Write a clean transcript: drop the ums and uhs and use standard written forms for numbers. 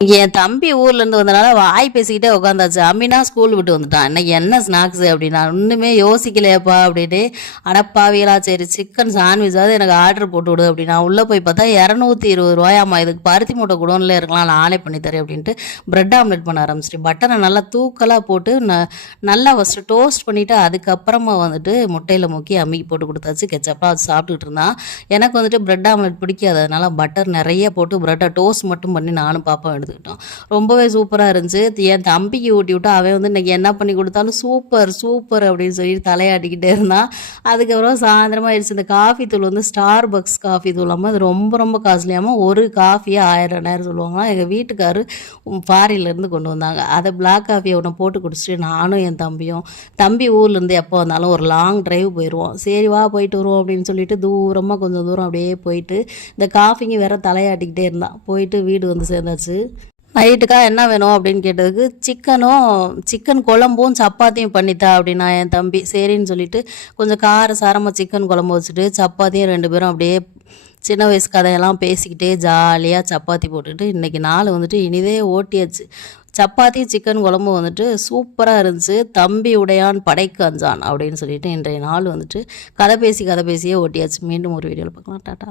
என் தம்பி ஊர்லேருந்து வந்தனால வாய் பேசிக்கிட்டே உட்காந்தாச்சு. அம்மினா ஸ்கூல் விட்டு வந்துட்டான். இன்னைக்கு என்ன ஸ்நாக்ஸு அப்படின்னா, ஒன்றுமே யோசிக்கலையாப்பா அப்படின்ட்டு, அடப்பாவிகளா சரி சிக்கன் சாண்ட்விச்சாவது எனக்கு ஆர்டர் போட்டு விடு அப்படின்னா, உள்ளே போய் பார்த்தா ₹220 இதுக்கு பருத்தி மூட்டை குடோனில் இருக்கலாம், நானே பண்ணித்தரேன் அப்படின்ட்டு பிரெட் ஆம்லெட் பண்ண ஆரம்பிச்சிட்டு பட்டரை நல்லா தூக்கலாக போட்டு நல்லா ஃபஸ்ட்டு டோஸ்ட் பண்ணிவிட்டு அதுக்கப்புறமா வந்துட்டு முட்டையில் முக்கி அம்மிக்கு போட்டு கொடுத்தாச்சு. கெச்சப்பாக வச்சு சாப்பிட்டுக்கிட்டு இருந்தான். எனக்கு வந்துட்டு பிரெட் ஆம்லெட் பிடிக்காது, அதனால் பட்டர் நிறைய போட்டு பிரெட்டை டோஸ்ட் மட்டும் பண்ணி நானும் பாப்பா எடுத்துக்கிட்டோம். ரொம்பவே சூப்பராக இருந்துச்சு. என் தம்பிக்கு ஊட்டி விட்டு அவன் வந்து இன்றைக்கி என்ன பண்ணி கொடுத்தாலும் சூப்பர் சூப்பர் அப்படின்னு சொல்லி தலையாட்டிக்கிட்டே இருந்தான். அதுக்கப்புறம் சாயந்தரமாக ஆயிடுச்சு. இந்த காஃபி தூள் வந்து ஸ்டார் பக்ஸ் காஃபி தூள் இல்லாமல் அது ரொம்ப ரொம்ப காஸ்ட்லியாமல் ஒரு காஃபியை 1000 சொல்லுவாங்களாம். எங்கள் வீட்டுக்காரரு ஃபாரின்லேருந்து கொண்டு வந்தாங்க. அதை பிளாக் காஃபியை ஒன்று போட்டு குடிச்சிட்டு நானும் என் தம்பி ஊர்லேருந்து எப்போ வந்தாலும் ஒரு லாங் ட்ரைவ் போயிடுவோம். சரி வா போயிட்டு வருவோம் அப்படின்னு சொல்லிட்டு தூரமாக கொஞ்சம் தூரம் அப்படியே போயிட்டு இந்த காஃபிங்க வேற தலையாட்டிக்கிட்டே இருந்தான். போயிட்டு வீடு வந்து சேர்ந்தாச்சு. நைட்டுக்காக என்ன வேணும் அப்படின்னு கேட்டதுக்கு சிக்கன் குழம்பும் சப்பாத்தியும் பண்ணித்தா அப்படின்னா என் தம்பி சரின்னு சொல்லிட்டு கொஞ்சம் சாரமாக சிக்கன் குழம்பு வச்சுட்டு சப்பாத்தியும் 2 பேரும் அப்படியே சின்ன வயசு கதையெல்லாம் பேசிக்கிட்டே ஜாலியாக சப்பாத்தி போட்டுட்டு இன்றைக்கி நாள் வந்துட்டு இனிதே ஓட்டியாச்சு. சப்பாத்தி சிக்கன் குழம்பு வந்துட்டு சூப்பராக இருந்துச்சு. தம்பி உடையான் படைக்கு அஞ்சான் அப்படின்னு சொல்லிட்டு இன்றைய நாள் வந்துட்டு கதை பேசியே ஓட்டியாச்சு. மீண்டும் ஒரு வீடியோவில் பார்க்கலாம். டாட்டா.